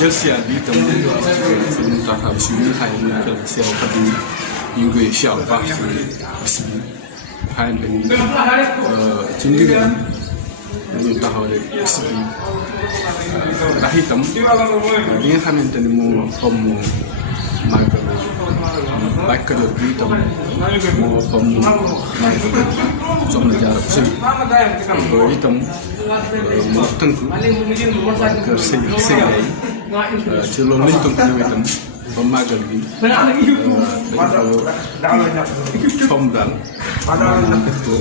jël siyaar bi itam suñu taxaw si ñi nga xam ne ñu ngi seew kat yi ñu ngi koy siyaar bu baax si bis bi xamante ni ci ndigal ñu taxawale bis bi ndax itam li nga xamante ni moo comme màggal Kajoor bi itam moo comme màggal Soxna Jaara Buso loolu itam moo tënk kër sëñ ci loolu lañ tënk ñëw itam ba màggal gi dañ ko fomm daal def ko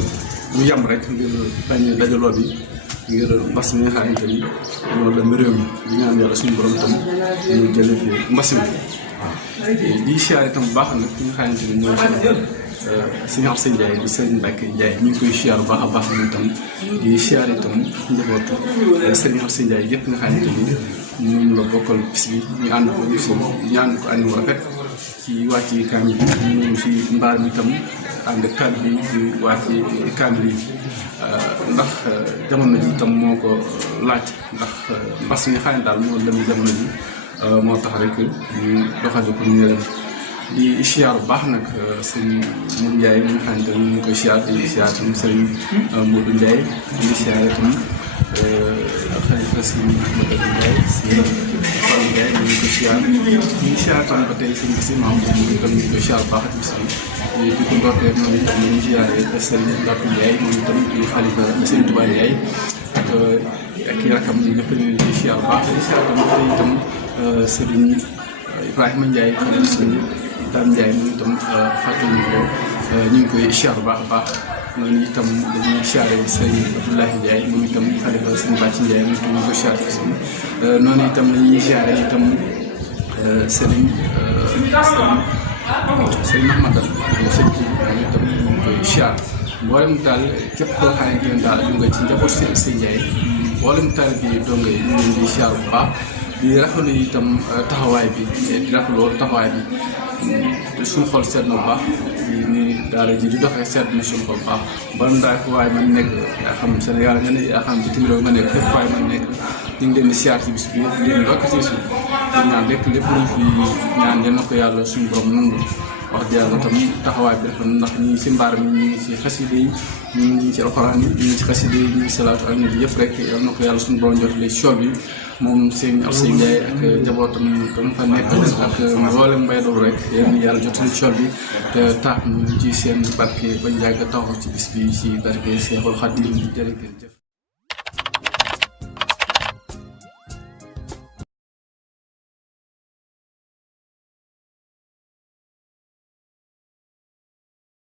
mu yem rek ngir bañ dajaloo bi ngir mbas mi nga xamante ni loolu la réew mi di ñaan yàlla suñu borom itam ñu jëlee fi mbas mi di siyaar itam bu baax nag ki nga xamante ni mooy sëñ Absa Ndiaye di sëñ Mbacke Ndiaye ñu ngi koy siyaar bu baax a baax moom itam di siyaar itam njabootu sëñ Absa Ndiaye yëpp nga xamante ni ñun la bokkal bis bi ñu ànd ko bis bi ñu ànd ko ànd mu rafet ci wàcc kaamil bi ñu ci mbaar mi itam ànd ak kàddu bi di wàcc kaamil yi ndax jamono ji itam moo ko laaj ndax mbas mi nga xam ne daal moo lëmb jamono ji moo tax rek ñu doxale ko ñu leen di siyaar bu baax nag sëñ Mour Ndiaye mi nga xamante ni ñu ngi koy siyaar di siyaar tam sëñ Modou Ndiaye di siyaar itam xalifa si Ahmadou Ndiaye si Fall Ndiaye ñu ngi koy siyaar di siyaar tam ba tey sëñ si maam moom itam ñu ngi koy siyaar bu baax ci bis bi di ko ndoortee moom itam ñu siyaaree sëñ Mbacke Ndiaye moom itam di xalifa sëñ Touba Ndiaye ak i rakam ñëpp ñu ngi siyaar bu baax di siyaar tam ba tey itam sëriñ Ibrahima Ndiaye xalifa sëñ Dame Ndiaye moom itam fàttali ko ñu ngi koy siyaar bu baax a baax noonu itam dañuy siyaare sëñ Abdoulaye Ndiaye moom itam xalifa sëñ Bàcci Ndiaye moom itam ñu ngi koy siyaare bis bi noonu itam dañuy siyaare itam sëriñ Mahmadal sëñ bi moom itam ñu ngi koy siyaar mboolem daal képp koo xamante ne daal ñu nga ci njaboot sëñ Ndiaye mboolem taal bi donge ñu ngi leen di siyaar bu baax di rafetlu itam taxawaay bi di rafetlu taxawaay bi suñu xol seet na bu baax ni daara ji di doxee seet na suñu xol bu baax mboolem daal ko waaye man nekk yaa xam Sénégal nga ne yaa xam bitim réew nga nekk fépp waaye man nekk ñu ngi leen di siyaar ci bis bi di leen dokk ci bis bi di ñaan lépp luñ fi ñaan yal na ko yàlla suñu borom nangu wax dëgg yàlla tam taxawaay bi rafet ndax ñi ci mbaar mi ñu ngi ci xaside yi ñu ngi ci alxuraan yi ñu ngi ci xaside yi ñu ngi salaatu ak nit yëpp rek yal na ko yàlla suñu borom jotale ci sol bi moom sëñ Absa Ndiaye ak njabootam dama fa nekk ak mboolem mbay doolu rek yéen yàlla jotale ci sol bi te tax ñu ci seen barke bañ yàgg taxaw ci bis bi ci barke Seexul Xadiim jërë ngeen jëf